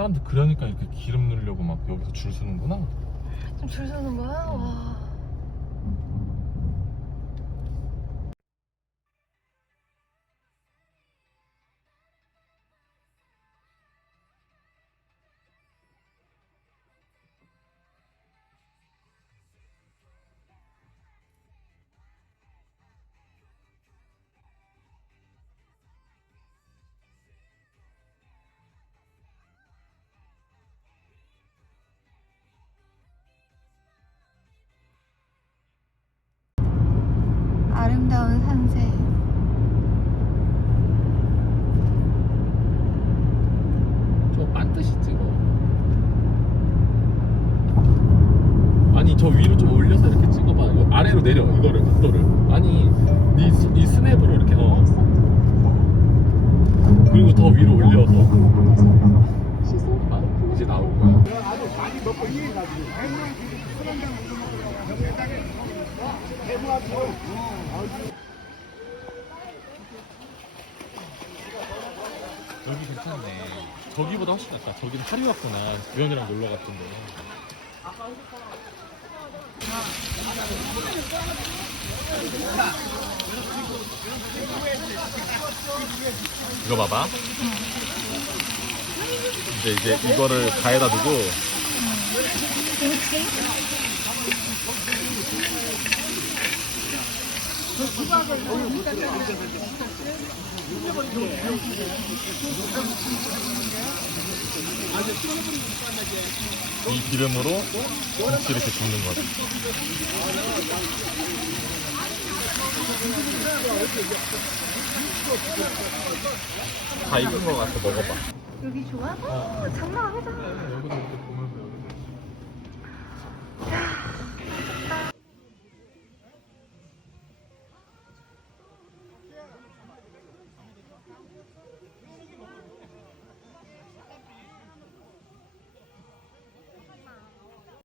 사람들 그러니까 이렇게 기름 넣으려고 막 여기서 줄 서는구나. 좀 줄 서는 거야? 와. 아름다운 산색. 저 반드시 찍어. 아니 저 위로 좀 올려서 이렇게 찍어봐. 이거 아래로 내려 이거를 각도를. 아니 이 스냅으로 이렇게 그리고 더 위로 올려서. 아, 이제 나올 거야. 여기 괜찮네. 저기보다 훨씬 낫다. 저기는 하루 왔구나. 주연이랑 놀러 갔던데. 이거 봐봐. 이제 이거를 가에다 두고. 이 기름으로 김치 이렇게 굽는 거지. 다 익은 거 같아. 먹어봐. 여기 좋아? 장난 아니다. 여기도 이렇게 보면